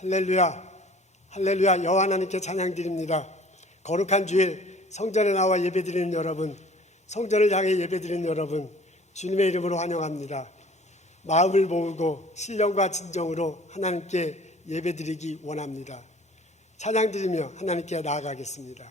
할렐루야, 할렐루야. 여호와 하나님께 찬양드립니다. 거룩한 주일 성전에 나와 예배드리는 여러분, 성전을 향해 예배드리는 여러분, 주님의 이름으로 환영합니다. 마음을 모으고 신령과 진정으로 하나님께 예배드리기 원합니다. 찬양드리며 하나님께 나아가겠습니다.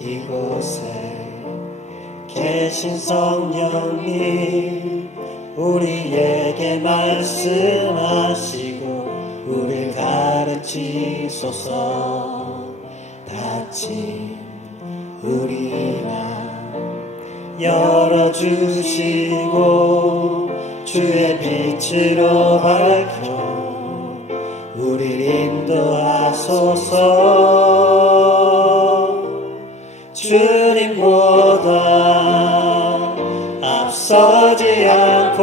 이곳에 계신 성령님 우리에게 말씀하시고 우릴 가르치소서. 닫힌 우리 맘 열어주시고 주의 빛으로 밝혀 우릴 인도하소서. 주님보다 앞서지 않고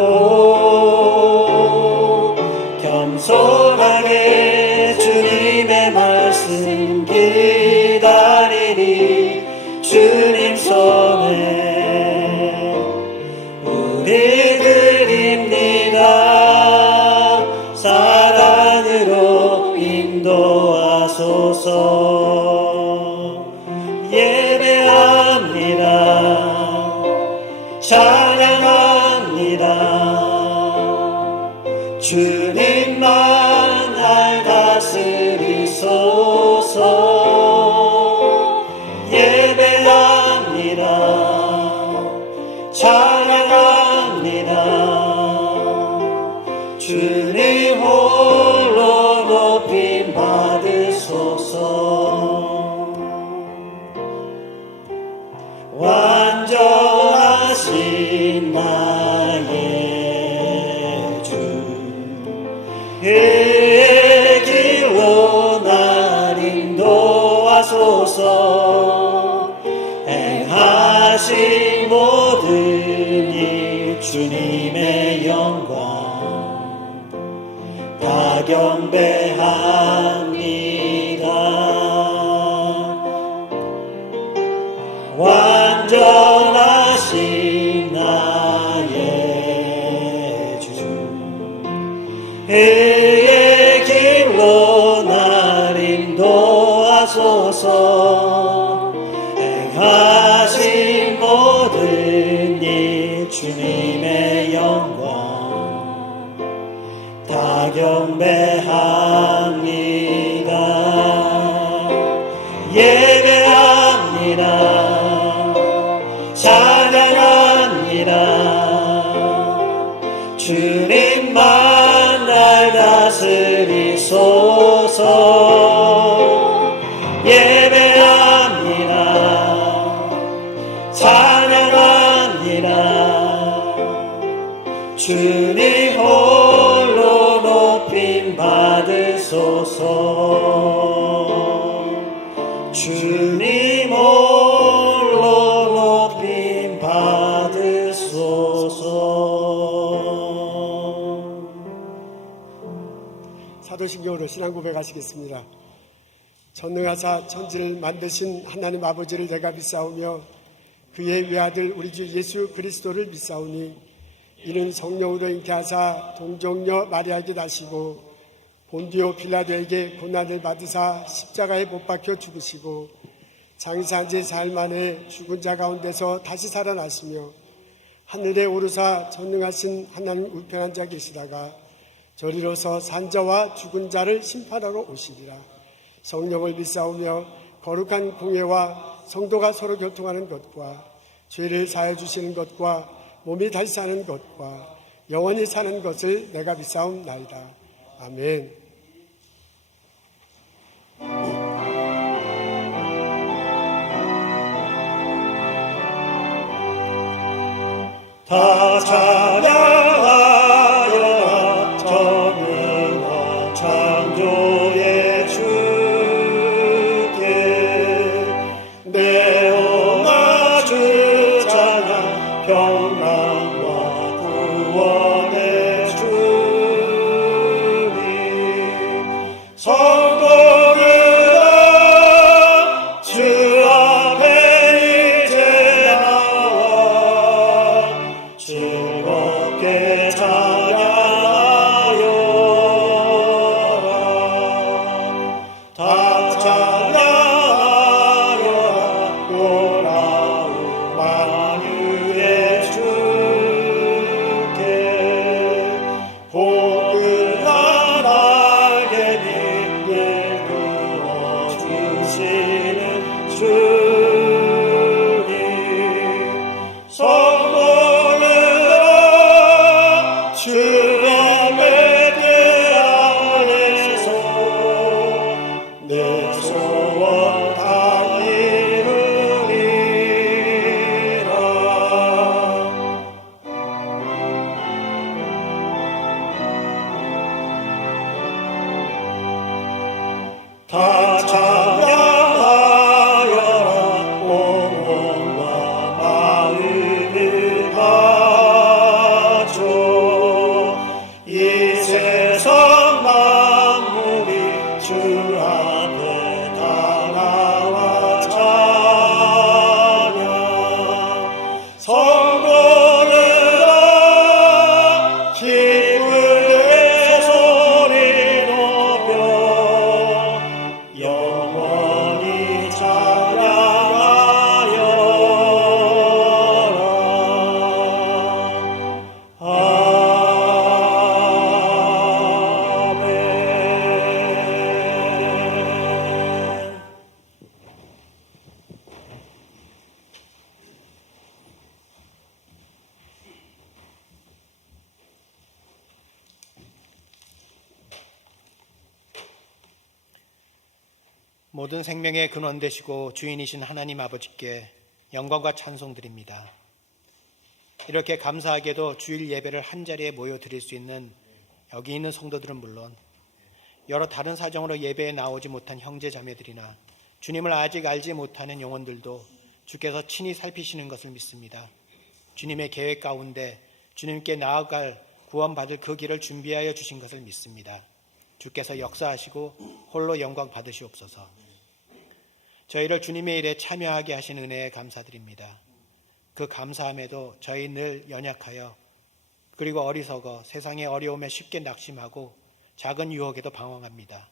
겸손하게 주님의 말씀 기다리니 주님 손에 우리 드립니다. 사랑으로 인도하소서. 예배합니다. 찬양합니다. 주님만 날 다스리소서. 예배합니다. 찬양합니다. 주님 홀로 높임 받으소서. 완전하신 나의 주 그의 길로 날 인도하소서. 행하신 모든 일 주님의 영광 다 경배합니다. 완전하신 나의 주 그의 길로 날 인도하소서. 행하신 모든 일 주님의 영광 다 경배합니다. 예배합니다. 찬양합니다. 주님만 날 다스리소서. 예배합니다. 찬양합니다. 주님 홀로 높임 받으소서. 주님 홀로 높임 받으소서. 사도신경으로 신앙 고백하시겠습니다. 전능하사 천지를 만드신 하나님 아버지를 내가 믿사오며 그의 외아들 우리 주 예수 그리스도를 믿사오니 이는 성령으로 잉태하사 동정녀 마리아에게 나시고 본디오 빌라도에게 고난을 받으사 십자가에 못 박혀 죽으시고 장사한 지 사흘 만에 죽은 자 가운데서 다시 살아나시며 하늘에 오르사 전능하신 하나님 우편한 자 계시다가 저리로서 산자와 죽은 자를 심판하러 오시리라. 성령을 믿사오며 거룩한 공예와 성도가 서로 교통하는 것과 죄를 사하여 주시는 것과 몸이 다시 사는 것과 영원히 사는 것을 내가 믿사옵나이다. 아멘. 다 찬양하여 전능한 창조의 주께 내 오마 주 찬양 평강과 구원의 주님 다 찬양하여라 온 몸과 마음을 가져 이 세상 만물이 주 앞에 다 나와 찬양 성도들아 기쁨의 소리 높여 영원히 찬양하여라. 아멘. 모든 생명의 근원 되시고 주인이신 하나님 아버지께 영광과 찬송 드립니다. 이렇게 감사하게도 주일 예배를 한자리에 모여 드릴 수 있는 여기 있는 성도들은 물론 여러 다른 사정으로 예배에 나오지 못한 형제 자매들이나 주님을 아직 알지 못하는 영혼들도 주께서 친히 살피시는 것을 믿습니다. 주님의 계획 가운데 주님께 나아갈 구원받을 그 길을 준비하여 주신 것을 믿습니다. 주께서 역사하시고 홀로 영광 받으시옵소서. 저희를 주님의 일에 참여하게 하신 은혜에 감사드립니다. 그 감사함에도 저희 늘 연약하여 그리고 어리석어 세상의 어려움에 쉽게 낙심하고 작은 유혹에도 방황합니다.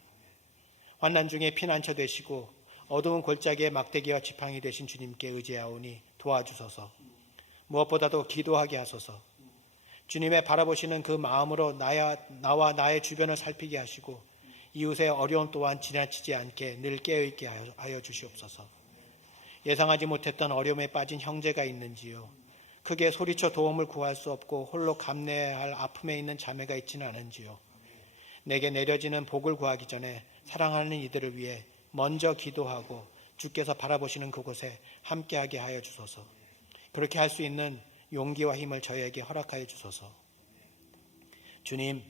환난 중에 피난처 되시고 어두운 골짜기에 막대기와 지팡이 되신 주님께 의지하오니 도와주소서. 무엇보다도 기도하게 하소서. 주님의 바라보시는 그 마음으로 나와 나의 주변을 살피게 하시고 이웃의 어려움 또한 지나치지 않게 늘 깨어있게 하여 주시옵소서. 예상하지 못했던 어려움에 빠진 형제가 있는지요. 크게 소리쳐 도움을 구할 수 없고 홀로 감내해야 할 아픔에 있는 자매가 있지는 않은지요. 내게 내려지는 복을 구하기 전에 사랑하는 이들을 위해 먼저 기도하고 주께서 바라보시는 그곳에 함께하게 하여 주소서. 그렇게 할 수 있는 용기와 힘을 저희에게 허락하여 주소서. 주님,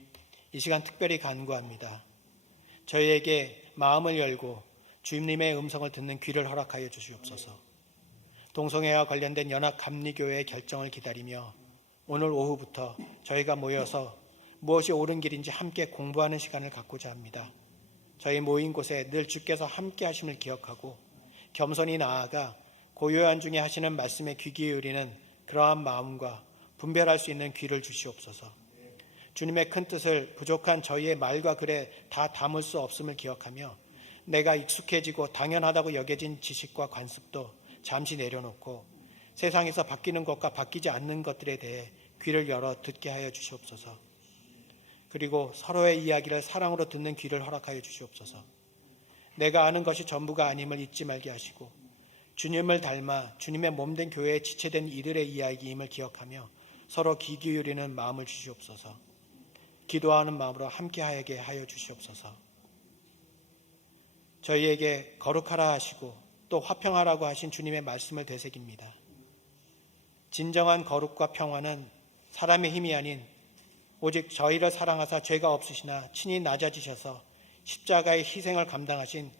이 시간 특별히 간구합니다. 저희에게 마음을 열고 주님의 음성을 듣는 귀를 허락하여 주시옵소서. 동성애와 관련된 연합감리교회의 결정을 기다리며 오늘 오후부터 저희가 모여서 무엇이 옳은 길인지 함께 공부하는 시간을 갖고자 합니다. 저희 모인 곳에 늘 주께서 함께 하심을 기억하고 겸손히 나아가 고요한 중에 하시는 말씀에 귀 기울이는 그러한 마음과 분별할 수 있는 귀를 주시옵소서. 주님의 큰 뜻을 부족한 저희의 말과 글에 다 담을 수 없음을 기억하며 내가 익숙해지고 당연하다고 여겨진 지식과 관습도 잠시 내려놓고 세상에서 바뀌는 것과 바뀌지 않는 것들에 대해 귀를 열어 듣게 하여 주시옵소서. 그리고 서로의 이야기를 사랑으로 듣는 귀를 허락하여 주시옵소서. 내가 아는 것이 전부가 아님을 잊지 말게 하시고 주님을 닮아 주님의 몸된 교회에 지체된 이들의 이야기임을 기억하며 서로 귀 기울이는 마음을 주시옵소서. 기도하는 마음으로 함께하게 하여 주시옵소서. 저희에게 거룩하라 하시고 또 화평하라고 하신 주님의 말씀을 되새깁니다. 진정한 거룩과 평화는 사람의 힘이 아닌 오직 저희를 사랑하사 죄가 없으시나 친히 낮아지셔서 십자가의 희생을 감당하신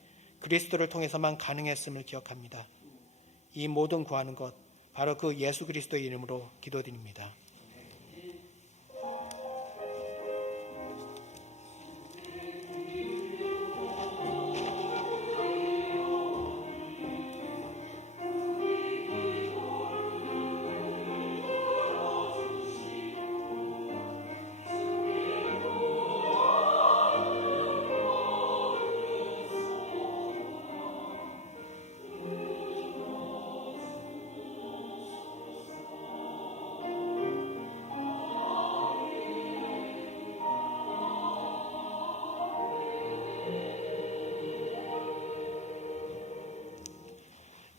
그리스도를 통해서만 가능했음을 기억합니다. 이 모든 구하는 것 바로 그 예수 그리스도의 이름으로 기도드립니다.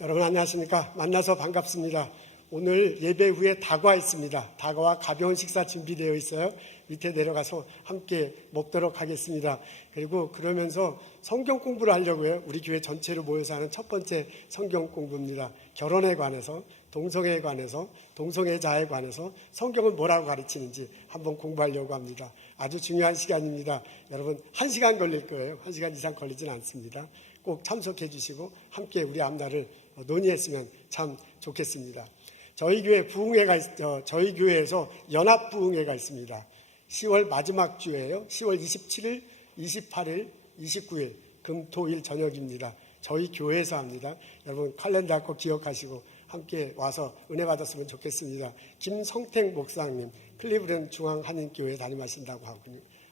여러분 안녕하십니까? 만나서 반갑습니다. 오늘 예배 후에 다과 있습니다. 다과와 가벼운 식사 준비되어 있어요. 밑에 내려가서 함께 먹도록 하겠습니다. 그리고 그러면서 성경 공부를 하려고요. 우리 교회 전체로 모여서 하는 첫 번째 성경 공부입니다. 결혼에 관해서 동성애에 관해서, 동성애자에 관해서 성경은 뭐라고 가르치는지 한번 공부하려고 합니다. 아주 중요한 시간입니다. 여러분 1시간 걸릴 거예요. 1시간 이상 걸리진 않습니다. 꼭 참석해 주시고 함께 우리 앞날을 논의했으면 참 좋겠습니다. 저희 교회 저희 교회에서 연합 부흥회가 있습니다. 10월 마지막 주예요. 10월 27일, 28일, 29일 금토일 저녁입니다. 저희 교회에서 합니다. 여러분 칼렌더 꼭 기억하시고 함께 와서 은혜 받았으면 좋겠습니다. 김성택 목사님 클리브랜드 중앙한인교회 담임하신다고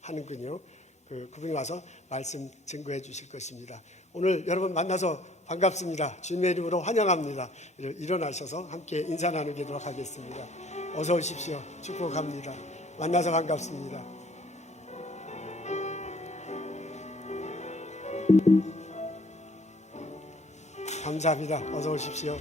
하는군요. 그분이 와서 말씀 증거해 주실 것입니다. 오늘 여러분 만나서 반갑습니다. 주님의 이름으로 환영합니다. 일어나셔서 함께 인사 나누도록 하겠습니다. 어서 오십시오. 축복합니다. 만나서 반갑습니다. 감사합니다. 어서 오십시오.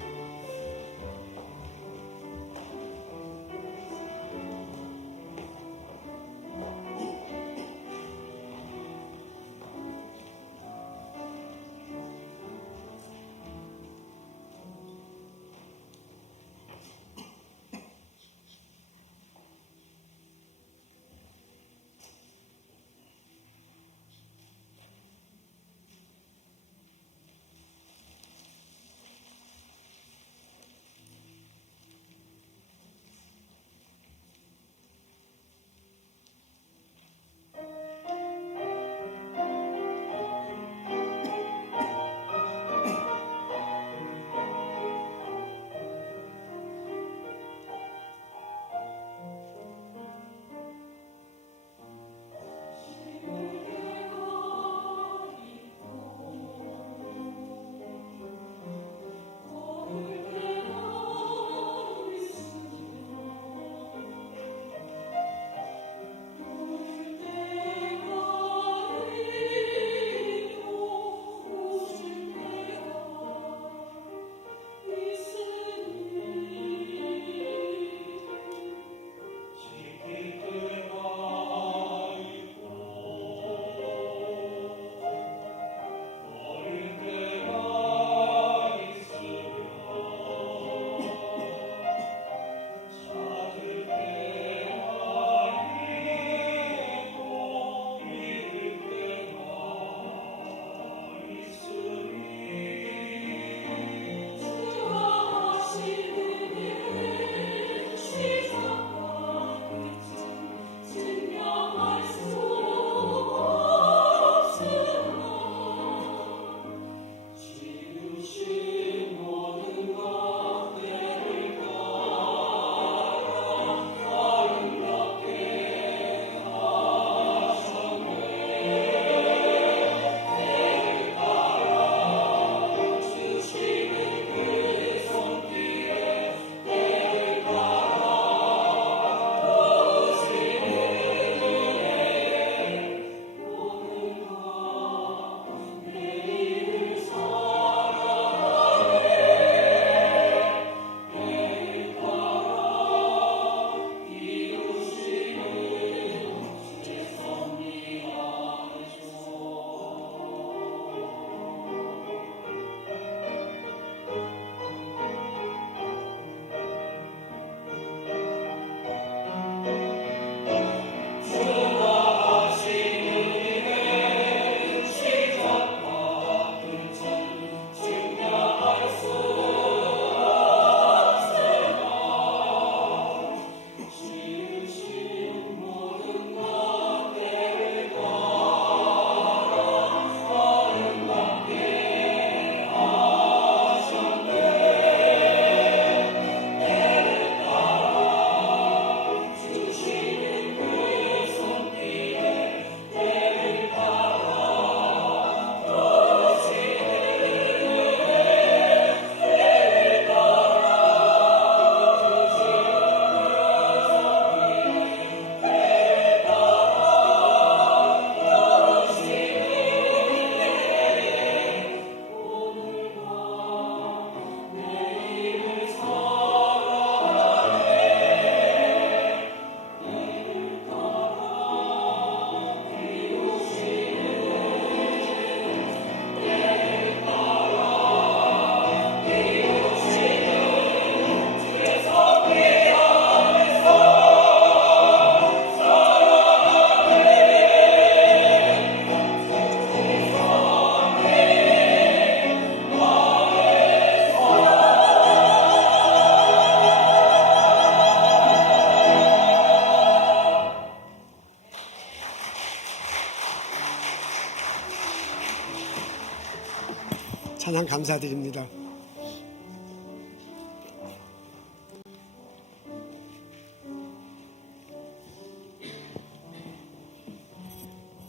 찬양 감사드립니다.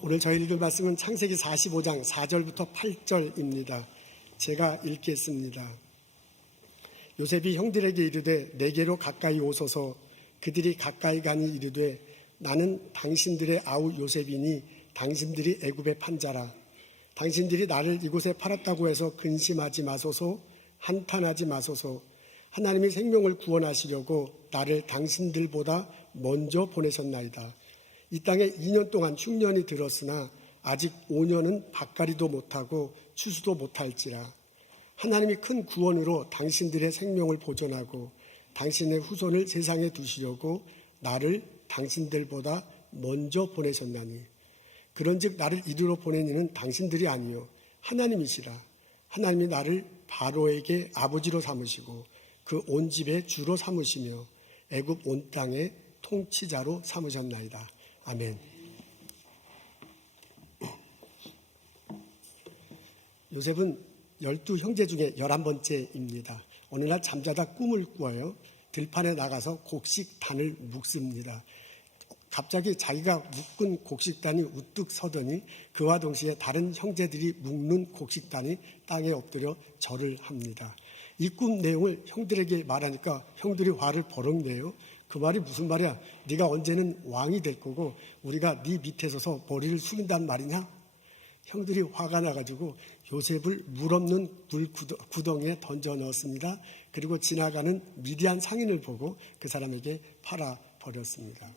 오늘 저희 읽을 말씀은 창세기 45장 4절부터 8절입니다. 제가 읽겠습니다. 요셉이 형들에게 이르되 내게로 가까이 오소서. 그들이 가까이 가니 이르되 나는 당신들의 아우 요셉이니 당신들이 애굽의 판자라. 당신들이 나를 이곳에 팔았다고 해서 근심하지 마소서. 한탄하지 마소서. 하나님이 생명을 구원하시려고 나를 당신들보다 먼저 보내셨나이다. 이 땅에 2년 동안 흉년이 들었으나 아직 5년은 밭갈이도 못하고 추수도 못할지라. 하나님이 큰 구원으로 당신들의 생명을 보존하고 당신의 후손을 세상에 두시려고 나를 당신들보다 먼저 보내셨나니 그런즉 나를 이리로 보낸 이는 당신들이 아니요 하나님이시라. 하나님이 나를 바로에게 아버지로 삼으시고 그 온 집의 주로 삼으시며 애굽 온 땅의 통치자로 삼으셨나이다. 아멘. 요셉은 12형제 중에 11번째입니다. 어느 날 잠자다 꿈을 꾸어요. 들판에 나가서 곡식단을 묶습니다. 갑자기 자기가 묶은 곡식단이 우뚝 서더니 그와 동시에 다른 형제들이 묶는 곡식단이 땅에 엎드려 절을 합니다. 이 꿈 내용을 형들에게 말하니까 형들이 화를 버럭 내요. 그 말이 무슨 말이야? 네가 언제는 왕이 될 거고 우리가 네 밑에 서서 머리를 숙인단 말이냐? 형들이 화가 나가지고 요셉을 물 없는 물 구덩이에 던져 넣었습니다. 그리고 지나가는 미디안 상인을 보고 그 사람에게 팔아버렸습니다.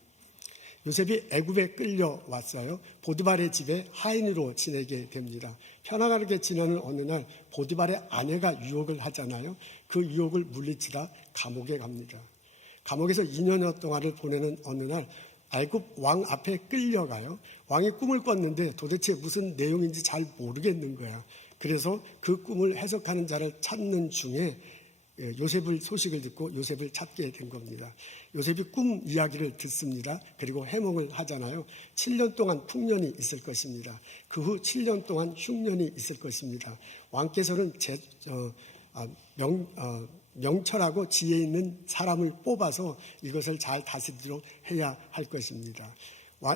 요셉이 애굽에 끌려왔어요. 보디발의 집에 하인으로 지내게 됩니다. 편안하게 지내는 어느 날 보디발의 아내가 유혹을 하잖아요. 그 유혹을 물리치다 감옥에 갑니다. 감옥에서 2년여 동안을 보내는 어느 날 애굽 왕 앞에 끌려가요. 왕이 꿈을 꿨는데 도대체 무슨 내용인지 잘 모르겠는 거야. 그래서 그 꿈을 해석하는 자를 찾는 중에 요셉을 소식을 듣고 요셉을 찾게 된 겁니다. 요셉이 꿈 이야기를 듣습니다. 그리고 해몽을 하잖아요. 7년 동안 풍년이 있을 것입니다. 그 후 7년 동안 흉년이 있을 것입니다. 왕께서는 명철하고 지혜 있는 사람을 뽑아서 이것을 잘 다스리도록 해야 할 것입니다.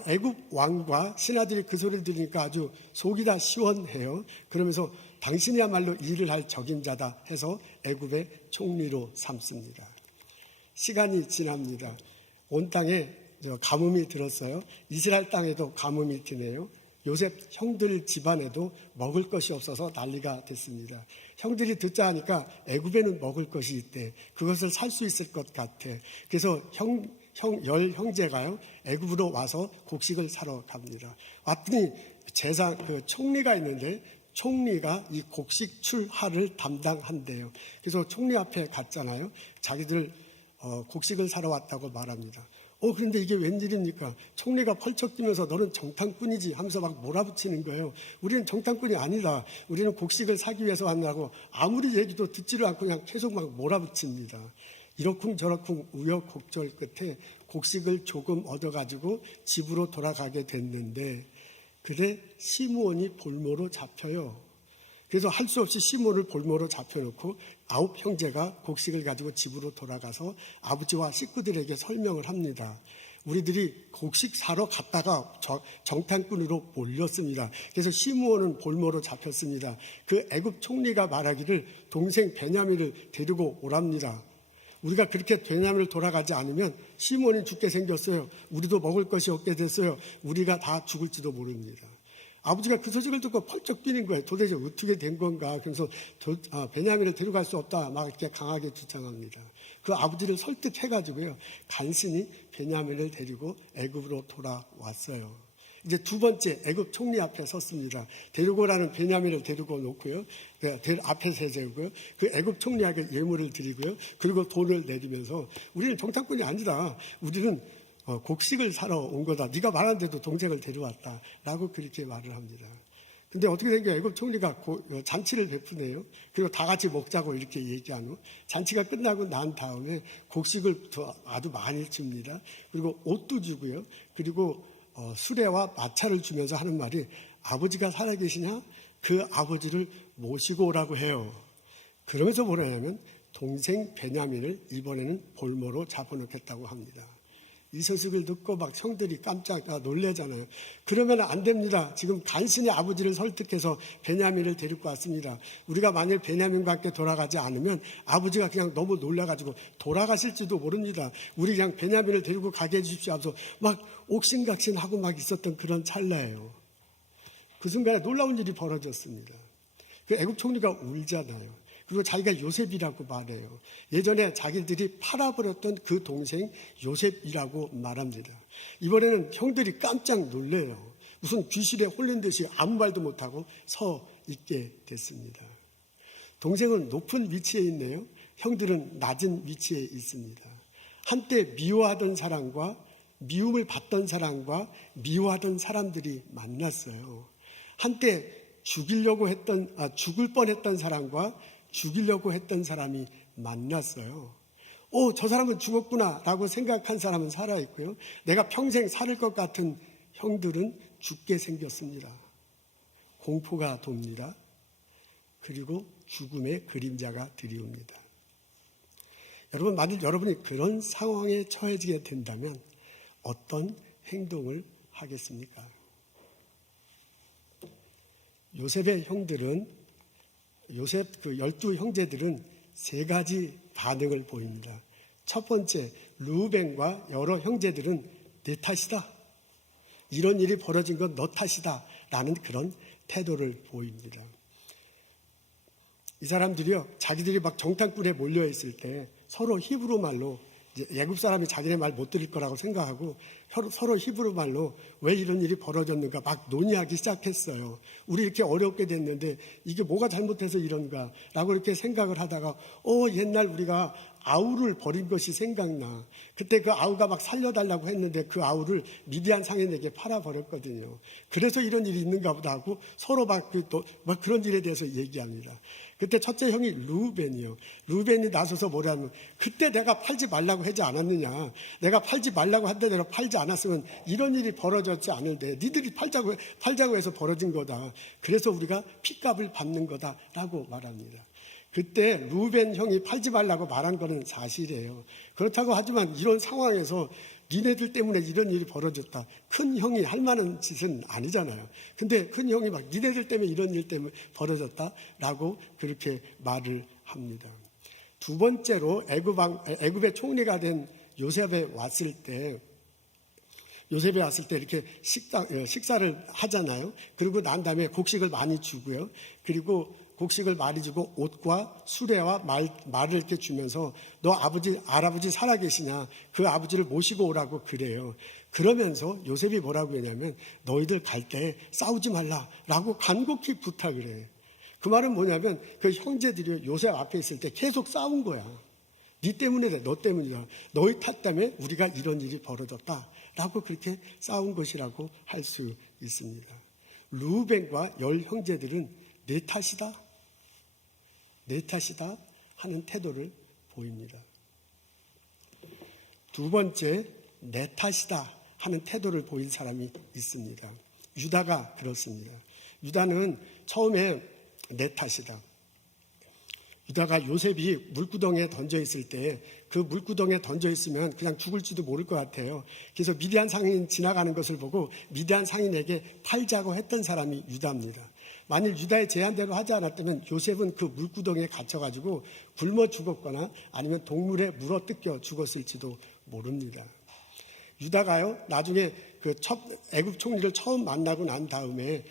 애굽 왕과 신하들이 그 소리를 들으니까 아주 속이 다 시원해요. 그러면서 당신이야말로 일을 할 적임자다 해서 애굽의 총리로 삼습니다. 시간이 지납니다. 온 땅에 가뭄이 들었어요. 이스라엘 땅에도 가뭄이 드네요. 요셉 형들 집안에도 먹을 것이 없어서 난리가 됐습니다. 형들이 듣자 하니까 애굽에는 먹을 것이 있대. 그것을 살 수 있을 것 같아. 그래서 열 형제가요 애굽으로 와서 곡식을 사러 갑니다. 왔더니 총리가 있는데 총리가 이 곡식 출하를 담당한대요. 그래서 총리 앞에 갔잖아요. 자기들 곡식을 사러 왔다고 말합니다. 그런데 이게 웬일입니까? 총리가 펄쩍 뛰면서 너는 정탐꾼이지 하면서 막 몰아붙이는 거예요. 우리는 정탐꾼이 아니다. 우리는 곡식을 사기 위해서 왔다고 아무리 얘기도 듣지를 않고 그냥 계속 막 몰아붙입니다. 이러쿵저러쿵 우여곡절 끝에 곡식을 조금 얻어가지고 집으로 돌아가게 됐는데 그래 시므온이 볼모로 잡혀요. 그래서 할 수 없이 시므온을 볼모로 잡혀놓고 9 형제가 곡식을 가지고 집으로 돌아가서 아버지와 식구들에게 설명을 합니다. 우리들이 곡식 사러 갔다가 정탐꾼으로 몰렸습니다. 그래서 시므온은 볼모로 잡혔습니다. 그 애굽 총리가 말하기를 동생 베냐민을 데리고 오랍니다. 우리가 그렇게 베냐민을 돌아가지 않으면 시므온이 죽게 생겼어요. 우리도 먹을 것이 없게 됐어요. 우리가 다 죽을지도 모릅니다. 아버지가 그 소식을 듣고 펄쩍 뛰는 거예요. 도대체 어떻게 된 건가. 그래서 베냐민을 데려갈 수 없다 막 이렇게 강하게 주장합니다. 그 아버지를 설득해가지고요 간신히 베냐민을 데리고 애굽으로 돌아왔어요. 이제 2번째 애굽 총리 앞에 섰습니다. 데리고 오라는 베냐민을 데리고 놓고요. 앞에 세우고요. 그 애굽 총리에게 예물을 드리고요. 그리고 돈을 내리면서 우리는 정탐꾼이 아니다. 우리는 곡식을 사러 온 거다. 네가 말한 대로 동생을 데려왔다. 라고 그렇게 말을 합니다. 근데 어떻게 된 거예요? 애굽 총리가 잔치를 베푸네요. 그리고 다 같이 먹자고 이렇게 얘기한 후 잔치가 끝나고 난 다음에 곡식을 아주 많이 줍니다. 그리고 옷도 주고요. 그리고 수레와 마차를 주면서 하는 말이 아버지가 살아계시냐? 그 아버지를 모시고 오라고 해요. 그러면서 뭐라냐면 동생 베냐민을 이번에는 볼모로 잡아놓겠다고 합니다. 이 소식을 듣고 막 형들이 깜짝 놀래잖아요. 그러면 안 됩니다. 지금 간신히 아버지를 설득해서 베냐민을 데리고 왔습니다. 우리가 만일 베냐민과 함께 돌아가지 않으면 아버지가 그냥 너무 놀라가지고 돌아가실지도 모릅니다. 우리 그냥 베냐민을 데리고 가게 해주십시오 하면서 막 옥신각신하고 막 있었던 그런 찰나예요. 그 순간에 놀라운 일이 벌어졌습니다. 그 애굽 총리가 울잖아요. 그리고 자기가 요셉이라고 말해요. 예전에 자기들이 팔아버렸던 그 동생 요셉이라고 말합니다. 이번에는 형들이 깜짝 놀래요. 무슨 귀신에 홀린 듯이 아무 말도 못하고 서 있게 됐습니다. 동생은 높은 위치에 있네요. 형들은 낮은 위치에 있습니다. 한때 미워하던 사람과 미움을 받던 사람과 미워하던 사람들이 만났어요. 한때 죽을 뻔했던 사람과 죽이려고 했던 사람이 만났어요. 저 사람은 죽었구나 라고 생각한 사람은 살아있고요. 내가 평생 살 것 같은 형들은 죽게 생겼습니다. 공포가 돕니다. 그리고 죽음의 그림자가 드리웁니다. 여러분, 만일 여러분이 그런 상황에 처해지게 된다면 어떤 행동을 하겠습니까? 요셉의 형들은 요셉 그 12 형제들은 세 가지 반응을 보입니다. 첫 번째, 르우벤과 여러 형제들은 내 탓이다. 이런 일이 벌어진 건 너 탓이다. 라는 그런 태도를 보입니다. 이 사람들이요, 자기들이 막 정탐꾼에 몰려있을 때 서로 히브리 말로, 애굽 사람이 자기네 말 못 들을 거라고 생각하고 서로 히브리 말로 왜 이런 일이 벌어졌는가 막 논의하기 시작했어요. 우리 이렇게 어렵게 됐는데 이게 뭐가 잘못해서 이런가 라고 이렇게 생각을 하다가 옛날 우리가 아우를 버린 것이 생각나. 그때 그 아우가 막 살려달라고 했는데 그 아우를 미디안 상인에게 팔아버렸거든요. 그래서 이런 일이 있는가 보다 하고 서로 막 그런 일에 대해서 얘기합니다. 그때 첫째 형이 르우벤이요. 르우벤이 나서서 뭐라면 그때 내가 팔지 말라고 하지 않았느냐. 내가 팔지 말라고 한데 내가 팔지 않았으면 이런 일이 벌어졌지 않은데 니들이 팔자고 해서 벌어진 거다. 그래서 우리가 핏값을 받는 거다라고 말합니다. 그때 르우벤 형이 팔지 말라고 말한 거는 사실이에요. 그렇다고 하지만 이런 상황에서 니네들 때문에 이런 일이 벌어졌다. 큰 형이 할 만한 짓은 아니잖아요. 근데 큰 형이 막 니네들 때문에 이런 일 때문에 벌어졌다라고 그렇게 말을 합니다. 두 번째로 애굽의 총리가 된 요셉에 왔을 때 이렇게 식사를 하잖아요. 그리고 난 다음에 곡식을 많이 주고요. 그리고 곡식을 많이 주고 옷과 수레와 말을 이렇게 주면서 너 알아버지 살아계시냐? 그 아버지를 모시고 오라고 그래요. 그러면서 요셉이 뭐라고 했냐면 너희들 갈 때 싸우지 말라라고 간곡히 부탁을 해요. 그 말은 뭐냐면 그 형제들이 요셉 앞에 있을 때 계속 싸운 거야. 네 때문에 너 때문이야. 너희 탓 때문에 우리가 이런 일이 벌어졌다라고 그렇게 싸운 것이라고 할 수 있습니다. 르우벤과 열 형제들은 내 탓이다 하는 태도를 보입니다. 두 번째, 내 탓이다 하는 태도를 보인 사람이 있습니다. 유다가 그렇습니다. 유다는 처음에 내 탓이다. 유다가 요셉이 물구덩이에 던져 있을 때 그 물구덩이에 던져 있으면 그냥 죽을지도 모를 것 같아요. 그래서 미디안 상인 지나가는 것을 보고 미디안 상인에게 팔자고 했던 사람이 유다입니다. 만일 유다의 제안대로 하지 않았다면 요셉은 그 물구덩이에 갇혀가지고 굶어 죽었거나 아니면 동물에 물어 뜯겨 죽었을지도 모릅니다. 유다가요, 나중에 그 애굽 총리를 처음 만나고 난 다음에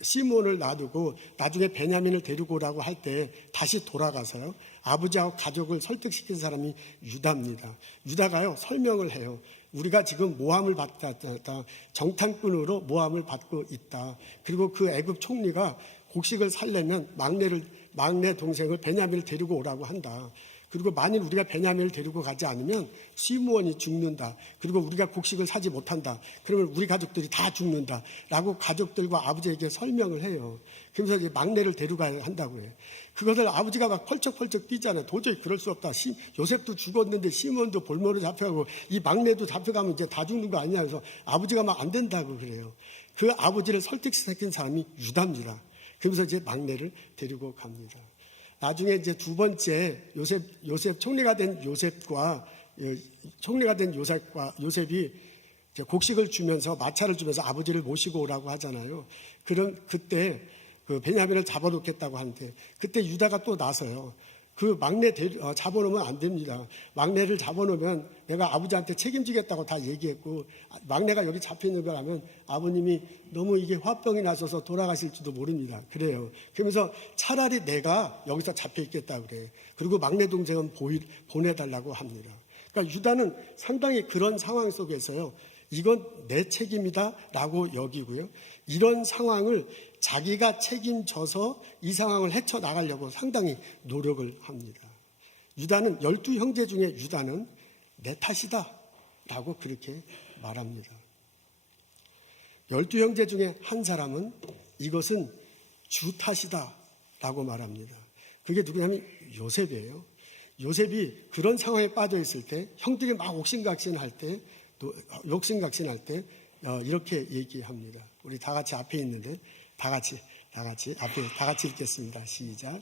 시몬을 놔두고 나중에 베냐민을 데리고 오라고 할 때 다시 돌아가서요, 아버지하고 가족을 설득시킨 사람이 유다입니다. 유다가요, 설명을 해요. 우리가 지금 모함을 받다, 정탐꾼으로 모함을 받고 있다. 그리고 그 애굽 총리가 곡식을 살려면 막내 동생을 베냐민을 데리고 오라고 한다. 그리고 만일 우리가 베냐민을 데리고 가지 않으면 시므온이 죽는다. 그리고 우리가 곡식을 사지 못한다. 그러면 우리 가족들이 다 죽는다. 라고 가족들과 아버지에게 설명을 해요. 그러면서 이제 막내를 데려가야 한다고 해요. 그것을 아버지가 막 펄쩍펄쩍 뛰잖아요. 도저히 그럴 수 없다. 요셉도 죽었는데 시므온도 볼모로 잡혀가고 이 막내도 잡혀가면 이제 다 죽는 거 아니냐. 그래서 아버지가 막 안 된다고 그래요. 그 아버지를 설득시킨 사람이 유다입니다. 그러면서 이제 막내를 데리고 갑니다. 나중에 이제 두 번째 요셉 총리가 된 요셉이 이제 곡식을 주면서 마차를 주면서 아버지를 모시고 오라고 하잖아요. 그럼 그때 그 베냐민을 잡아놓겠다고 하는데 그때 유다가 또 나서요. 그 막내 잡아놓으면 안 됩니다. 막내를 잡아놓으면 내가 아버지한테 책임지겠다고 다 얘기했고 막내가 여기 잡혀있는 거라면 아버님이 너무 이게 화병이 나셔서 돌아가실지도 모릅니다. 그래요. 그러면서 차라리 내가 여기서 잡혀있겠다고 그래요. 그리고 막내 동생은 보내달라고 합니다. 그러니까 유다는 상당히 그런 상황 속에서요. 이건 내 책임이다 라고 여기고요. 이런 상황을 자기가 책임져서 이 상황을 헤쳐나가려고 상당히 노력을 합니다. 유다는 12형제 중에 유다는 내 탓이다 라고 그렇게 말합니다. 12형제 중에 한 사람은 이것은 주 탓이다 라고 말합니다. 그게 누구냐면 요셉이에요. 요셉이 그런 상황에 빠져 있을 때 형들이 막 옥신각신할 때 이렇게 얘기합니다. 우리 다 같이 앞에 있는데 다 같이 읽겠습니다. 시작.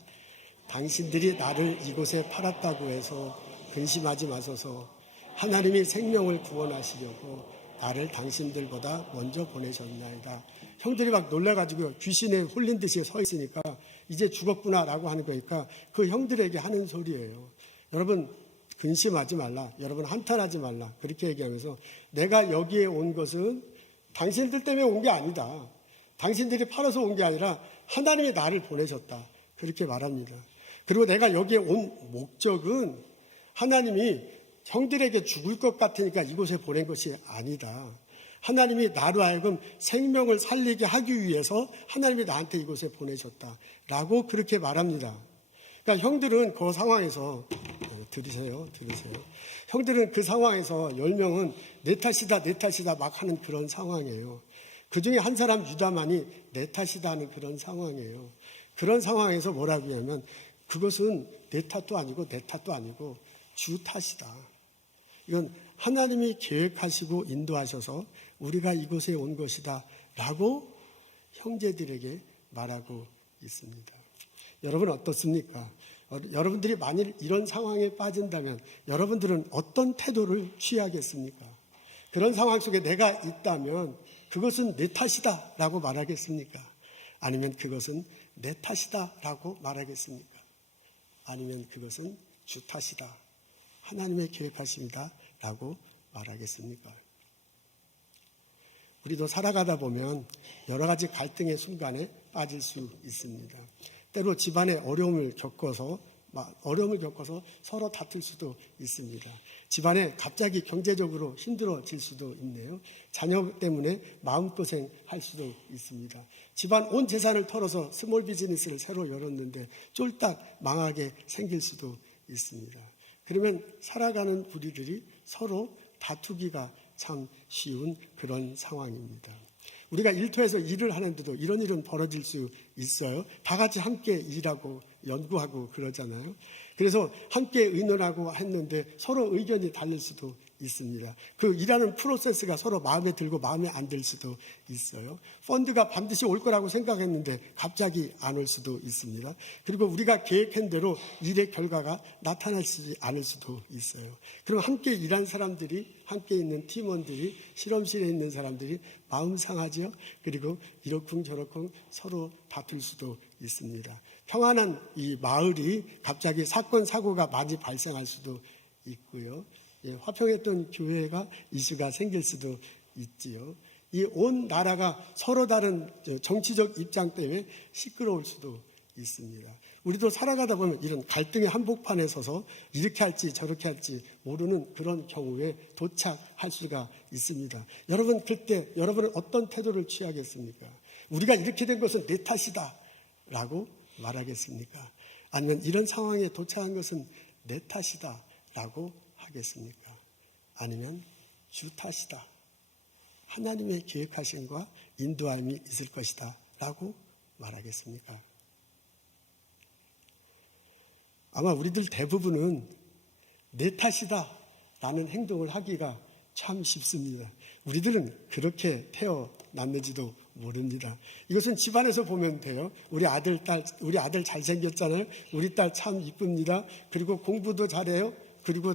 당신들이 나를 이곳에 팔았다고 해서 근심하지 마소서. 하나님이 생명을 구원하시려고 나를 당신들보다 먼저 보내셨나이다. 형들이 막 놀라가지고 귀신에 홀린 듯이 서 있으니까 이제 죽었구나라고 하는 거니까 그 형들에게 하는 소리예요. 여러분 근심하지 말라. 여러분 한탄하지 말라. 그렇게 얘기하면서 내가 여기에 온 것은 당신들 때문에 온 게 아니다. 당신들이 팔아서 온 게 아니라 하나님이 나를 보내셨다. 그렇게 말합니다. 그리고 내가 여기에 온 목적은 하나님이 형들에게 죽을 것 같으니까 이곳에 보낸 것이 아니다. 하나님이 나로 하여금 생명을 살리게 하기 위해서 하나님이 나한테 이곳에 보내셨다. 라고 그렇게 말합니다. 그러니까 형들은 그 상황에서 들으세요. 형들은 그 상황에서 10명은 내 탓이다 막 하는 그런 상황이에요. 그 중에 한 사람 유다만이 내 탓이다 하는 그런 상황이에요. 그런 상황에서 뭐라고 하냐면 그것은 내 탓도 아니고 내 탓도 아니고 주 탓이다. 이건 하나님이 계획하시고 인도하셔서 우리가 이곳에 온 것이다 라고 형제들에게 말하고 있습니다. 여러분 어떻습니까? 여러분들이 만일 이런 상황에 빠진다면 여러분들은 어떤 태도를 취하겠습니까? 그런 상황 속에 내가 있다면 그것은 내 탓이다 라고 말하겠습니까? 아니면 그것은 내 탓이다 라고 말하겠습니까? 아니면 그것은 주 탓이다. 하나님의 계획하십니다 라고 말하겠습니까? 우리도 살아가다 보면 여러 가지 갈등의 순간에 빠질 수 있습니다. 때로 집안에 어려움을 겪어서 서로 다툴 수도 있습니다. 집안에 갑자기 경제적으로 힘들어질 수도 있네요. 자녀 때문에 마음고생 할 수도 있습니다. 집안 온 재산을 털어서 스몰 비즈니스를 새로 열었는데 쫄딱 망하게 생길 수도 있습니다. 그러면 살아가는 우리들이 서로 다투기가 참 쉬운 그런 상황입니다. 우리가 일터에서 일을 하는데도 이런 일은 벌어질 수 있어요. 다 같이 함께 일하고 연구하고 그러잖아요. 그래서 함께 의논하고 했는데 서로 의견이 다를 수도 있습니다. 그 일하는 프로세스가 서로 마음에 들고 마음에 안 들 수도 있어요. 펀드가 반드시 올 거라고 생각했는데 갑자기 안 올 수도 있습니다. 그리고 우리가 계획한 대로 일의 결과가 나타나지 않을 수도 있어요. 그럼 함께 일한 사람들이, 함께 있는 팀원들이, 실험실에 있는 사람들이 마음 상하죠. 그리고 이러쿵저러쿵 서로 다툴 수도 있습니다. 평안한 이 마을이 갑자기 사건 사고가 많이 발생할 수도 있고요. 화평했던 교회가 이슈가 생길 수도 있지요. 이 온 나라가 서로 다른 정치적 입장 때문에 시끄러울 수도 있습니다. 우리도 살아가다 보면 이런 갈등의 한복판에 서서 이렇게 할지 저렇게 할지 모르는 그런 경우에 도착할 수가 있습니다. 여러분 그때 여러분은 어떤 태도를 취하겠습니까? 우리가 이렇게 된 것은 내 탓이다 라고 말하겠습니까? 아니면 이런 상황에 도착한 것은 내 탓이다 라고 하겠습니까? 아니면 주 탓이다, 하나님의 계획하심과 인도함이 있을 것이다 라고 말하겠습니까? 아마 우리들 대부분은 내 탓이다 라는 행동을 하기가 참 쉽습니다. 우리들은 그렇게 태어났는지도 모릅니다. 이것은 집안에서 보면 돼요. 우리 아들 잘생겼잖아요. 우리 딸 참 이쁩니다. 그리고 공부도 잘해요. 그리고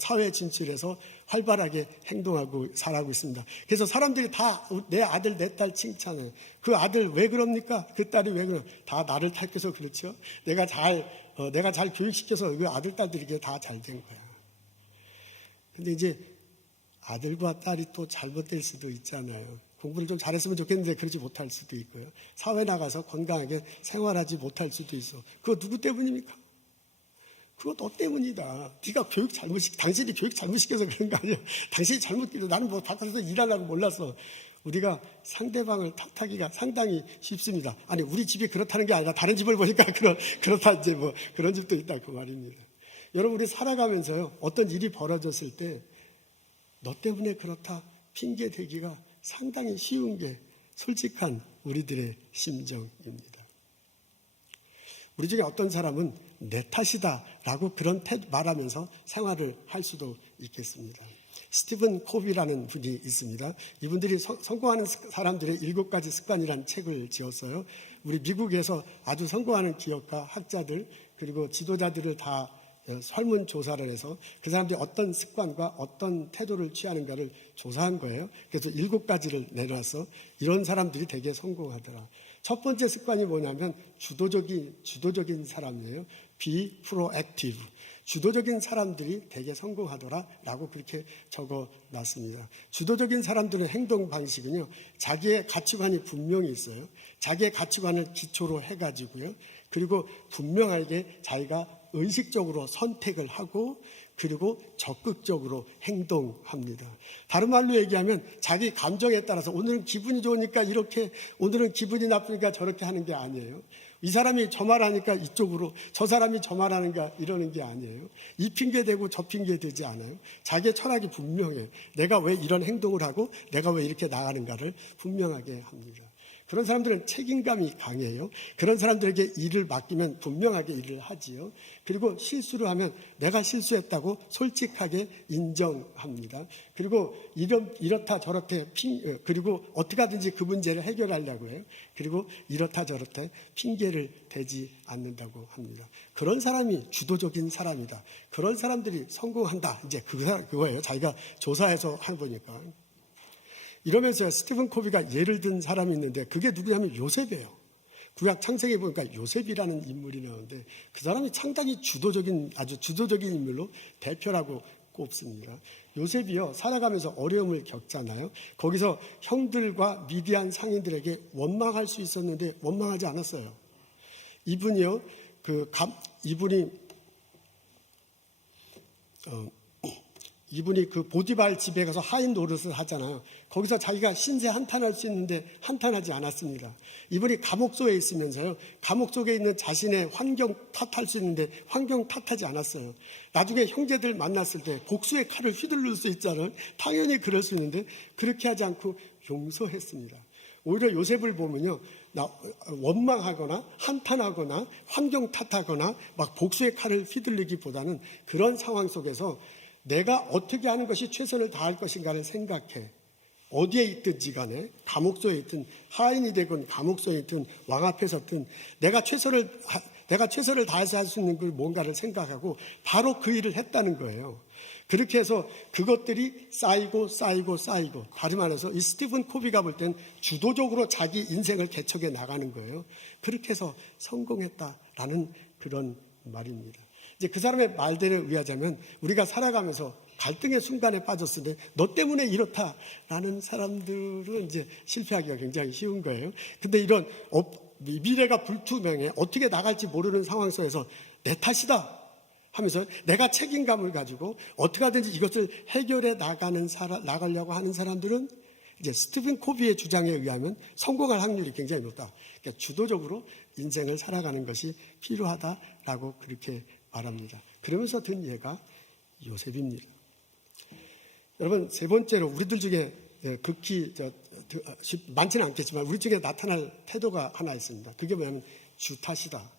사회 진출해서 활발하게 행동하고 살아가고 있습니다. 그래서 사람들이 다 내 아들, 내 딸 칭찬해요. 그 아들 왜 그럽니까? 그 딸이 왜 그래요? 다 나를 탓해서 그렇죠. 내가 잘 교육시켜서 그 아들, 딸들에게 다 잘 된 거야. 근데 이제 아들과 딸이 또 잘못될 수도 있잖아요. 공부를 좀 잘했으면 좋겠는데 그러지 못할 수도 있고요. 사회 나가서 건강하게 생활하지 못할 수도 있어. 그거 누구 때문입니까? 그거 너 때문이다. 당신이 교육 잘못시켜서 그런 거 아니야. 당신이 잘못시켜서 나는 뭐 바깥에서 일하려고 몰랐어. 우리가 상대방을 탓하기가 상당히 쉽습니다. 아니, 우리 집이 그렇다는 게 아니라 다른 집을 보니까 그렇다 이제 뭐 그런 집도 있다 그 말입니다. 여러분, 우리 살아가면서요, 어떤 일이 벌어졌을 때 너 때문에 그렇다 핑계 대기가 상당히 쉬운 게 솔직한 우리들의 심정입니다. 우리 중에 어떤 사람은 내 탓이다 라고 그런 말하면서 생활을 할 수도 있겠습니다. 스티븐 코비라는 분이 있습니다. 이분들이 성공하는 사람들의 7가지 습관이라는 책을 지었어요. 우리 미국에서 아주 성공하는 기업가, 학자들, 그리고 지도자들을 다 설문조사를 해서 그 사람들이 어떤 습관과 어떤 태도를 취하는가를 조사한 거예요. 그래서 7가지를 내놔서 이런 사람들이 되게 성공하더라. 첫 번째 습관이 뭐냐면 주도적인 사람이에요. Be proactive. 주도적인 사람들이 되게 성공하더라 라고 그렇게 적어놨습니다. 주도적인 사람들의 행동 방식은요, 자기의 가치관이 분명히 있어요. 자기의 가치관을 기초로 해가지고요, 그리고 분명하게 자기가 의식적으로 선택을 하고 그리고 적극적으로 행동합니다. 다른 말로 얘기하면 자기 감정에 따라서 오늘은 기분이 좋으니까 이렇게, 오늘은 기분이 나쁘니까 저렇게 하는 게 아니에요. 이 사람이 저 말하니까 이쪽으로, 저 사람이 저 말하는가 이러는 게 아니에요. 이 핑계 대고 저 핑계 대지 않아요. 자기의 철학이 분명해. 내가 왜 이런 행동을 하고 내가 왜 이렇게 나가는가를 분명하게 합니다. 그런 사람들은 책임감이 강해요. 그런 사람들에게 일을 맡기면 분명하게 일을 하지요. 그리고 실수를 하면 내가 실수했다고 솔직하게 인정합니다. 그리고 이렇다 저렇게 그리고 어떻게 하든지 그 문제를 해결하려고 해요. 그리고 이렇다 저렇다 핑계를 대지 않는다고 합니다. 그런 사람이 주도적인 사람이다. 그런 사람들이 성공한다. 이제 그거예요. 자기가 조사해서 해보니까. 이러면서 스티븐 코비가 예를 든 사람이 있는데 그게 누구냐면 요셉이에요. 구약 창세기에 보니까 요셉이라는 인물이 나오는데 그 사람이 상당히 아주 주도적인 인물로 대표라고 꼽습니다. 요셉이요, 살아가면서 어려움을 겪잖아요. 거기서 형들과 미디안 상인들에게 원망할 수 있었는데 원망하지 않았어요. 이분이 그 보디발 집에 가서 하인 노릇을 하잖아요. 거기서 자기가 신세 한탄할 수 있는데 한탄하지 않았습니다. 이분이 감옥소에 있으면서요, 감옥 속에 있는 자신의 환경 탓할 수 있는데 환경 탓하지 않았어요. 나중에 형제들 만났을 때 복수의 칼을 휘둘릴 수 있잖아요. 당연히 그럴 수 있는데 그렇게 하지 않고 용서했습니다. 오히려 요셉을 보면요, 원망하거나 한탄하거나 환경 탓하거나 막 복수의 칼을 휘둘리기보다는 그런 상황 속에서 내가 어떻게 하는 것이 최선을 다할 것인가를 생각해. 어디에 있든지 간에, 감옥소에 있든 하인이 되건 감옥소에 있든 왕 앞에 섰든 내가 최선을 다해서 할 수 있는 그 뭔가를 생각하고 바로 그 일을 했다는 거예요. 그렇게 해서 그것들이 쌓이고 다시 말해서 이 스티븐 코비가 볼 땐 주도적으로 자기 인생을 개척해 나가는 거예요. 그렇게 해서 성공했다라는 그런 말입니다. 이제 그 사람의 말들에 의하자면 우리가 살아가면서 갈등의 순간에 빠졌을 때 너 때문에 이렇다라는 사람들은 이제 실패하기가 굉장히 쉬운 거예요. 근데 이런 미래가 불투명해 어떻게 나갈지 모르는 상황 속에서 내 탓이다 하면서 내가 책임감을 가지고 어떻게 하든지 이것을 해결해 나가려고 하는 사람들은 이제 스티븐 코비의 주장에 의하면 성공할 확률이 굉장히 높다. 그러니까 주도적으로 인생을 살아가는 것이 필요하다라고 그렇게 말합니다. 그러면서 든 얘가 요셉입니다. 여러분, 세 번째로 우리들 중에 극히 많지는 않겠지만 우리 중에 나타날 태도가 하나 있습니다. 그게 뭐냐면 주 탓이다.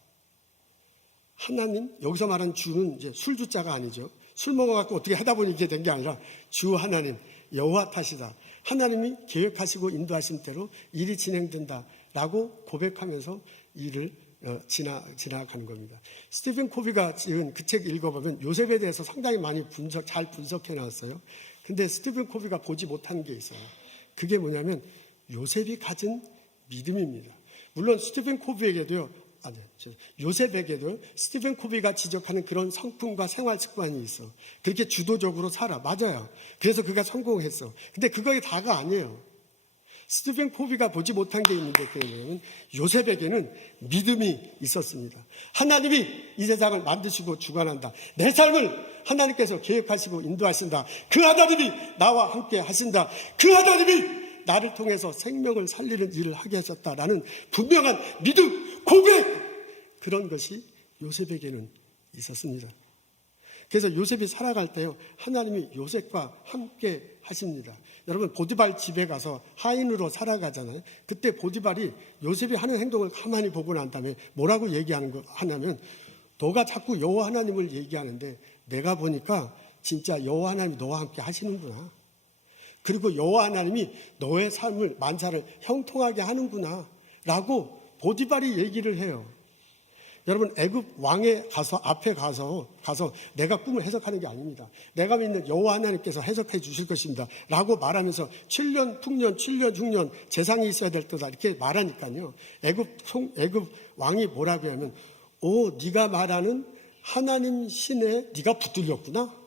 하나님, 여기서 말하는 주는 이제 술주자가 아니죠. 술 먹어갖고 어떻게 하다 보니 이게 된 게 아니라 주 하나님, 여호와 탓이다. 하나님이 계획하시고 인도하신 대로 일이 진행된다라고 고백하면서 일을 지나가는 겁니다. 스티븐 코비가 지은 그 책 읽어보면 요셉에 대해서 상당히 많이 잘 분석해 놨어요. 근데 스티븐 코비가 보지 못한 게 있어요. 그게 뭐냐면 요셉이 가진 믿음입니다. 물론 스티븐 코비에게도요, 요셉에게도 스티븐 코비가 지적하는 그런 성품과 생활 습관이 있어. 그렇게 주도적으로 살아. 맞아요. 그래서 그가 성공했어. 근데 그거에 다가 아니에요. 스티븐 코비가 보지 못한 게 있는데 그게 뭐냐면 요셉에게는 믿음이 있었습니다. 하나님이 이 세상을 만드시고 주관한다. 내 삶을 하나님께서 계획하시고 인도하신다. 그 하나님이 나와 함께 하신다. 그 하나님이 나를 통해서 생명을 살리는 일을 하게 하셨다라는 분명한 믿음, 고백, 그런 것이 요셉에게는 있었습니다. 그래서 요셉이 살아갈 때요, 하나님이 요셉과 함께 하십니다. 여러분, 보디발 집에 가서 하인으로 살아가잖아요. 그때 보디발이 요셉이 하는 행동을 가만히 보고 난 다음에 뭐라고 하냐면, 너가 자꾸 여호와 하나님을 얘기하는데 내가 보니까 진짜 여호와 하나님이 너와 함께 하시는구나. 그리고 여호와 하나님이 너의 삶을, 만사를 형통하게 하는구나 라고 보디발이 얘기를 해요. 여러분, 애굽 왕의 앞에 가서 내가 꿈을 해석하는 게 아닙니다. 내가 믿는 여호와 하나님께서 해석해 주실 것입니다 라고 말하면서 7년 풍년 7년 흉년 재상이 있어야 될 거다 이렇게 말하니까요, 애굽 왕이 뭐라고 하면, 네가 말하는 하나님 신에 네가 붙들렸구나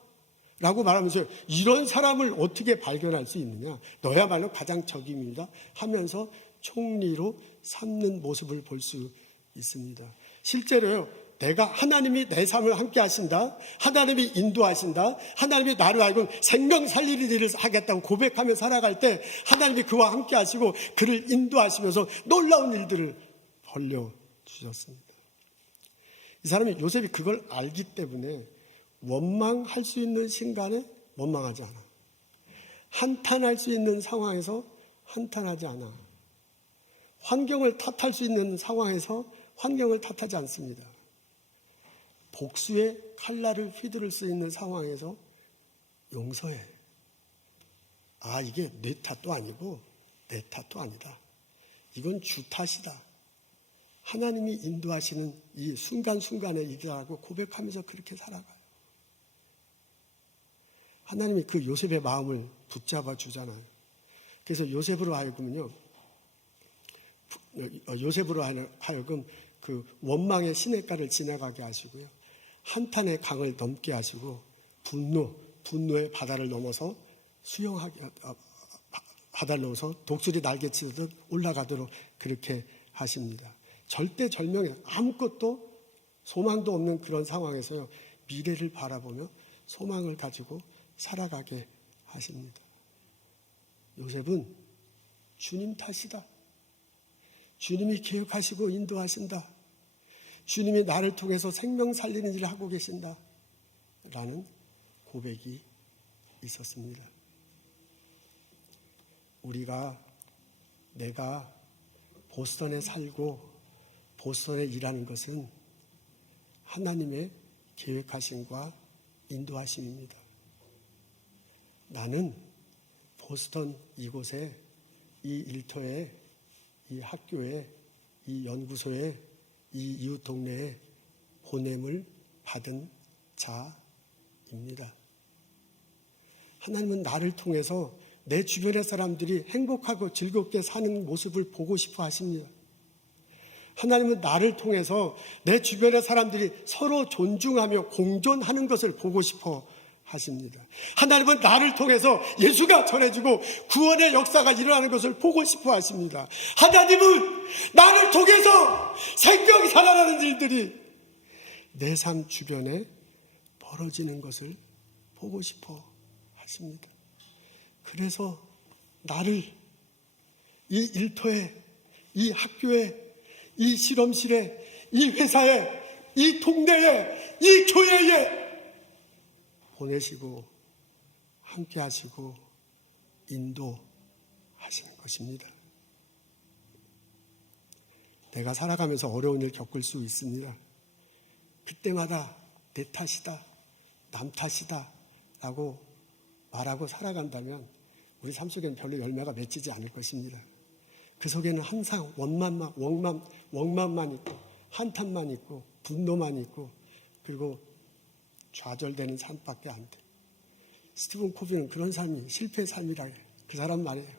라고 말하면서, 이런 사람을 어떻게 발견할 수 있느냐, 너야말로 가장 적임이다 하면서 총리로 삼는 모습을 볼 수 있습니다. 실제로요, 하나님이 내 삶을 함께 하신다, 하나님이 인도하신다, 하나님이 나를 알고 생명 살리는 일을 하겠다고 고백하며 살아갈 때 하나님이 그와 함께 하시고 그를 인도하시면서 놀라운 일들을 벌려주셨습니다. 이 사람이, 요셉이 그걸 알기 때문에 원망할 수 있는 순간에 원망하지 않아. 한탄할 수 있는 상황에서 한탄하지 않아. 환경을 탓할 수 있는 상황에서 환경을 탓하지 않습니다. 복수의 칼날을 휘두를 수 있는 상황에서 용서해. 이게 내 탓도 아니고 내 탓도 아니다. 이건 주 탓이다. 하나님이 인도하시는 이 순간순간의 일이라고 고백하면서 그렇게 살아가요. 하나님이 그 요셉의 마음을 붙잡아 주잖아요. 그래서 요셉으로 하여금 그 원망의 시냇가를 지나가게 하시고요, 한탄의 강을 넘게 하시고 분노의 바다를 넘어서 바다를 넘어서 독수리 날개치듯 올라가도록 그렇게 하십니다. 절대절명의 아무것도 소망도 없는 그런 상황에서요, 미래를 바라보며 소망을 가지고 살아가게 하십니다. 요셉은 주님 탓이다. 주님이 계획하시고 인도하신다. 주님이 나를 통해서 생명 살리는 일을 하고 계신다. 라는 고백이 있었습니다. 내가 보스턴에 살고 보스턴에 일하는 것은 하나님의 계획하심과 인도하심입니다. 나는 보스턴 이곳에, 이 일터에, 이 학교에, 이 연구소에, 이 이웃 동네에 보냄을 받은 자입니다. 하나님은 나를 통해서 내 주변의 사람들이 행복하고 즐겁게 사는 모습을 보고 싶어 하십니다. 하나님은 나를 통해서 내 주변의 사람들이 서로 존중하며 공존하는 것을 보고 싶어 하십니다. 하나님은 나를 통해서 예수가 전해지고 구원의 역사가 일어나는 것을 보고 싶어 하십니다. 하나님은 나를 통해서 생명이 살아나는 일들이 내 삶 주변에 벌어지는 것을 보고 싶어 하십니다. 그래서 나를 이 일터에, 이 학교에, 이 실험실에, 이 회사에, 이 동네에, 이 교회에 보내시고 함께 하시고 인도하시는 것입니다. 내가 살아가면서 어려운 일 겪을 수 있습니다. 그때마다 내 탓이다, 남 탓이다 라고 말하고 살아간다면 우리 삶 속에는 별로 열매가 맺히지 않을 것입니다. 그 속에는 항상 원망만 있고 한탄만 있고 분노만 있고 그리고 좌절되는 삶밖에 안 돼. 스티븐 코비는 그런 삶이 실패의 삶이라 그 사람 말이에요.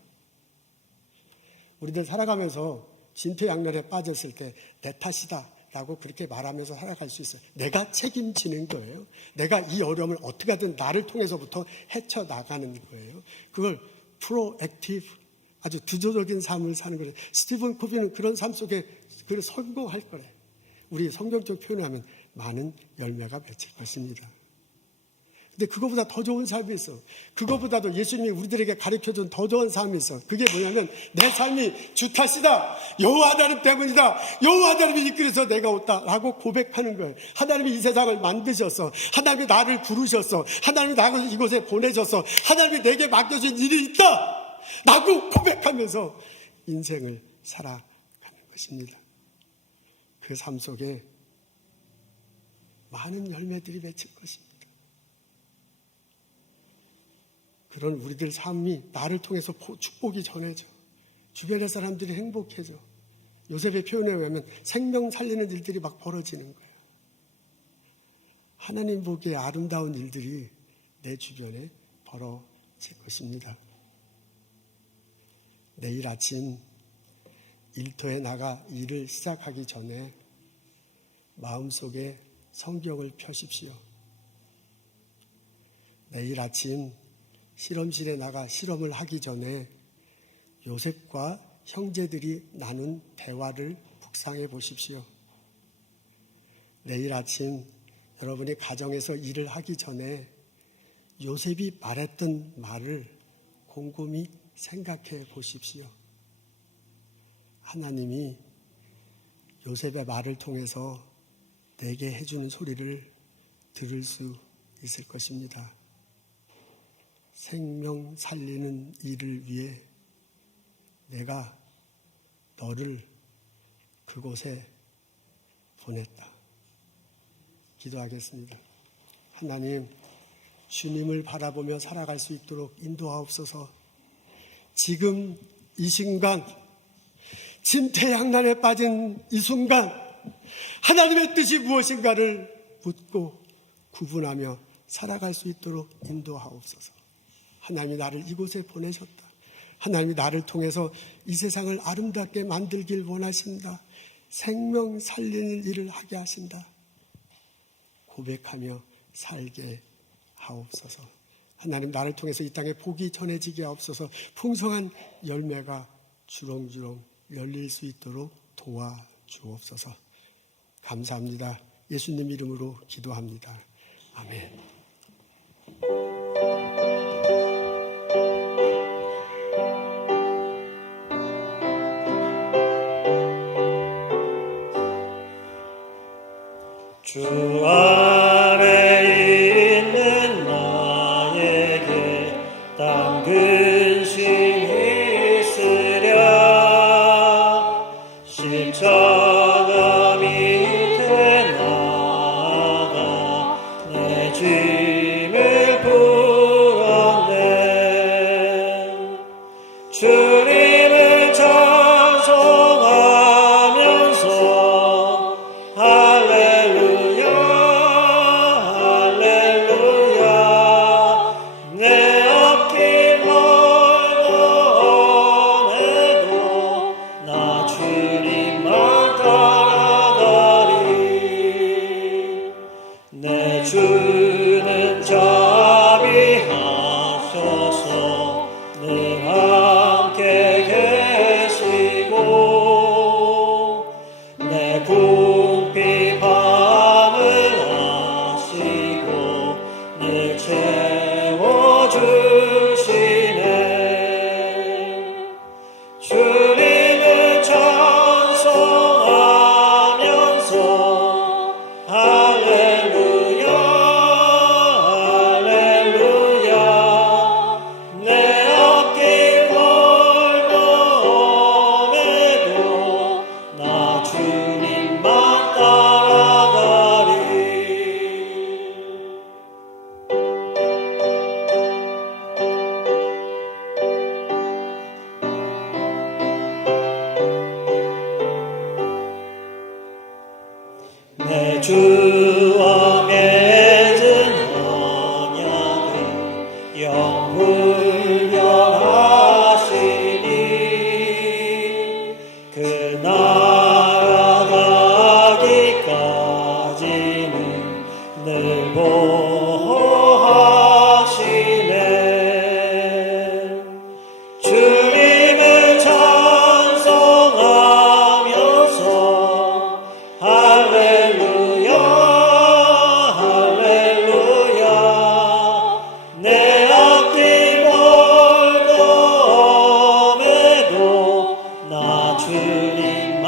우리들 살아가면서 진퇴양난에 빠졌을 때 내 탓이다 라고 그렇게 말하면서 살아갈 수 있어요. 내가 책임지는 거예요. 내가 이 어려움을 어떻게 하든 나를 통해서부터 헤쳐나가는 거예요. 그걸 프로액티브, 아주 두조적인 삶을 사는 거예요. 스티븐 코비는 그런 삶 속에 그걸 성공할 거래요. 우리 성경적 표현하면 많은 열매가 맺힐 것입니다. 근데 그거보다 더 좋은 삶이 있어. 그거보다도 예수님이 우리들에게 가르쳐준 더 좋은 삶이 있어. 그게 뭐냐면 내 삶이 주 탓이다. 여호와 하나님 때문이다. 여호와 하나님이 이끌어서 내가 왔다 라고 고백하는 거예요. 하나님이 이 세상을 만드셨어. 하나님이 나를 부르셨어. 하나님이 나를 이곳에 보내셨어. 하나님이 내게 맡겨준 일이 있다 라고 고백하면서 인생을 살아가는 것입니다. 그 삶 속에 많은 열매들이 맺힐 것입니다. 그런 우리들 삶이 나를 통해서 축복이 전해져. 주변의 사람들이 행복해져. 요셉의 표현에 의하면 생명 살리는 일들이 막 벌어지는 거예요. 하나님 보기에 아름다운 일들이 내 주변에 벌어질 것입니다. 내일 아침 일터에 나가 일을 시작하기 전에 마음속에 성경을 펴십시오. 내일 아침 실험실에 나가 실험을 하기 전에 요셉과 형제들이 나눈 대화를 묵상해 보십시오. 내일 아침 여러분이 가정에서 일을 하기 전에 요셉이 말했던 말을 곰곰이 생각해 보십시오. 하나님이 요셉의 말을 통해서 내게 해주는 소리를 들을 수 있을 것입니다. 생명 살리는 일을 위해 내가 너를 그곳에 보냈다. 기도하겠습니다. 하나님, 주님을 바라보며 살아갈 수 있도록 인도하옵소서. 지금 이 순간, 진퇴양난에 빠진 이 순간, 하나님의 뜻이 무엇인가를 묻고 구분하며 살아갈 수 있도록 인도하옵소서. 하나님이 나를 이곳에 보내셨다. 하나님이 나를 통해서 이 세상을 아름답게 만들길 원하신다. 생명 살리는 일을 하게 하신다. 고백하며 살게 하옵소서. 하나님, 나를 통해서 이 땅에 복이 전해지게 하옵소서. 풍성한 열매가 주렁주렁 열릴 수 있도록 도와주옵소서. 감사합니다. 예수님 이름으로 기도합니다. 아멘. 주 안에 있는 나에게 땀 근심이 있으랴. 십자가 밑에 나아가 내 짐을 풀어내. 주님을 찬송하면서 할렐루야 주와 맺은 언약을 영불변하시니 그 나아가기까지는 늘 보호하시네. 주님을 찬송하면서 할렐루야 할렐루야 내 앞길 멀고 험해도 나 주님만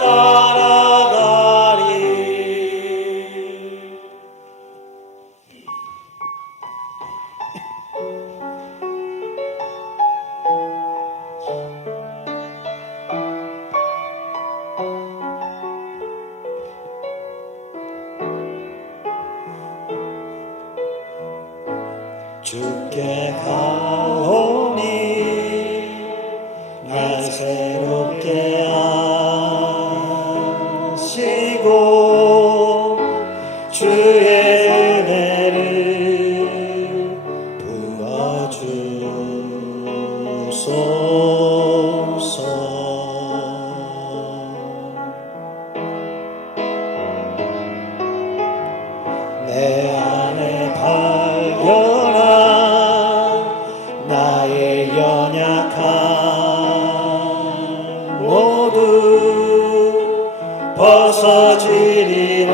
따라가리. 주께 가오니 날 새롭게 하시고 주의 은혜를 부어주소서. 내 안에 발견한 나의 연약함 모두 벗어지리라.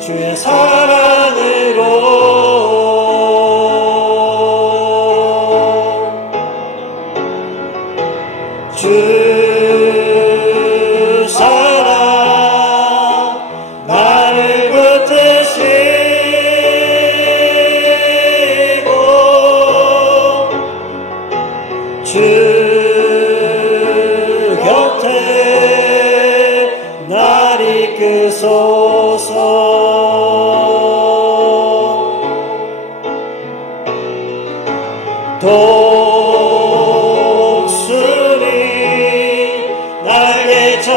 주의 사랑으로 주 사랑 나를 붙드시고 주 곁에 날 이끄소서. 독수리 날개쳐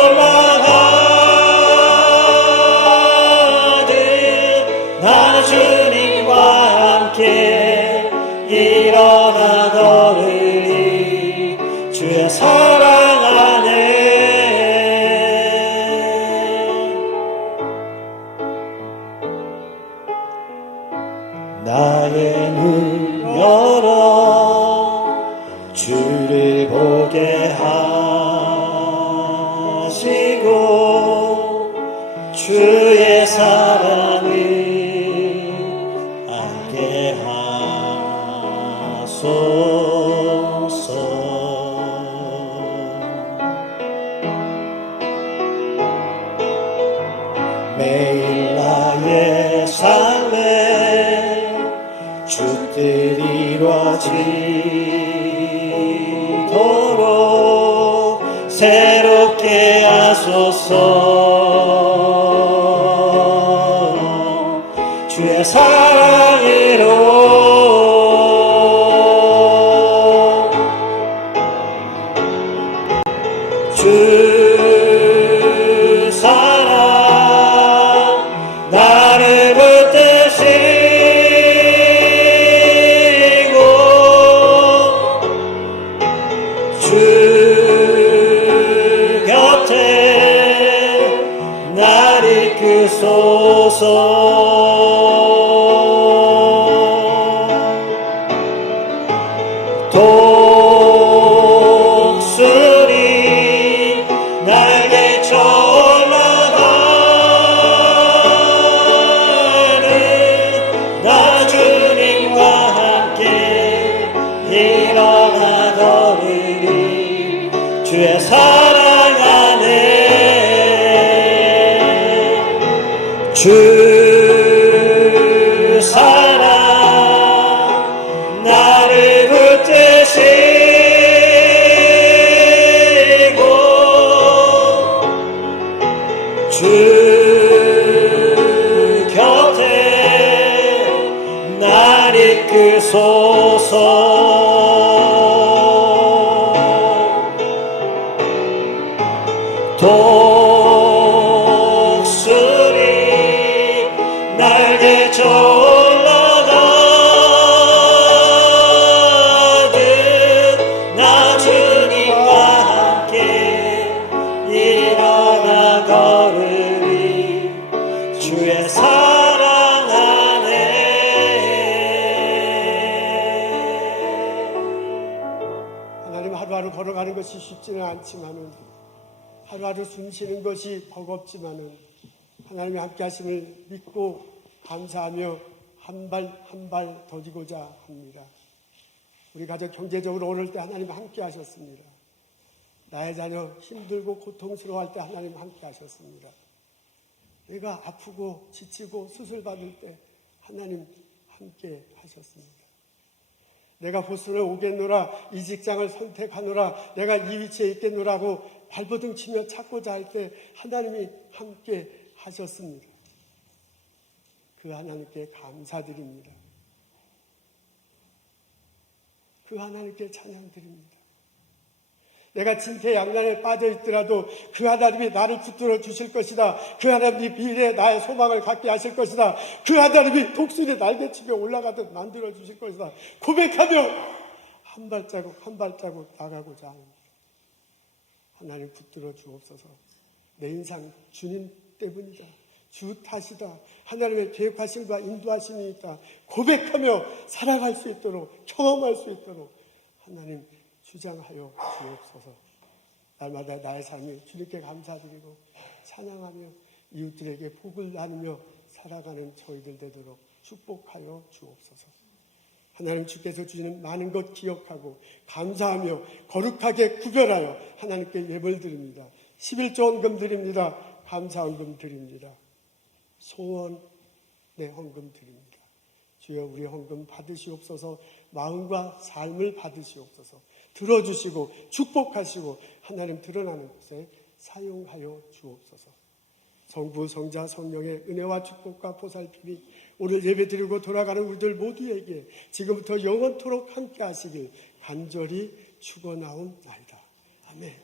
올라가듯 나는 주님과 함께 일어나 걸으리. 주의 사랑 안에 나의 눈 열어 주를 보게 하시고 주의 사랑을 알게 하소서. 매일 나의 삶에 주 뜻 이루어지도록 새롭게 하소서. 주의 사랑으로 주 사랑 나를 붙드시고 주 곁에 날 이끄소서. 독수리 날개쳐 올라가는 나 주님과 함께 일어나 걸으리. 주의 사랑 안에 주 사랑 나를 붙드시고 주 곁에 날 이끄소서. 하루하루 걸어가는 것이 쉽지는 않지만은, 하루하루 숨 쉬는 것이 버겁지만은 하나님의 함께 하심을 믿고 감사하며 한 발 한 발 더디고자 합니다. 우리 가족 경제적으로 어려울 때 하나님 함께 하셨습니다. 나의 자녀 힘들고 고통스러워할 때 하나님 함께 하셨습니다. 내가 아프고 지치고 수술 받을 때 하나님 함께 하셨습니다. 내가 보스를 오겠노라, 이 직장을 선택하노라, 내가 이 위치에 있겠노라고 발버둥 치며 찾고자 할 때 하나님이 함께 하셨습니다. 그 하나님께 감사드립니다. 그 하나님께 찬양드립니다. 내가 진퇴양난에 빠져 있더라도 그 하나님이 나를 붙들어 주실 것이다. 그 하나님이 미래에 나의 소망을 갖게 하실 것이다. 그 하나님이 독수리 날개치며 올라가듯 만들어 주실 것이다. 고백하며 한 발자국 한 발자국 나가고자 합니다. 하나님 붙들어 주옵소서. 내 인상 주님 때문이다. 주 탓이다. 하나님의 계획하심과 인도하심이 있다. 고백하며 살아갈 수 있도록, 경험할 수 있도록 하나님 주장하여 주옵소서. 날마다 나의 삶을 주님께 감사드리고 찬양하며 이웃들에게 복을 나누며 살아가는 저희들 되도록 축복하여 주옵소서. 하나님 주께서 주시는 많은 것 기억하고 감사하며 거룩하게 구별하여 하나님께 예물 드립니다. 11조 헌금 드립니다. 감사 헌금 드립니다. 소원 내 헌금 드립니다. 주여 우리 헌금 받으시옵소서. 마음과 삶을 받으시옵소서. 들어주시고 축복하시고 하나님 드러나는 곳에 사용하여 주옵소서. 성부 성자 성령의 은혜와 축복과 보살핌이 오늘 예배드리고 돌아가는 우리들 모두에게 지금부터 영원토록 함께 하시길 간절히 축원하옵나이다. 아멘.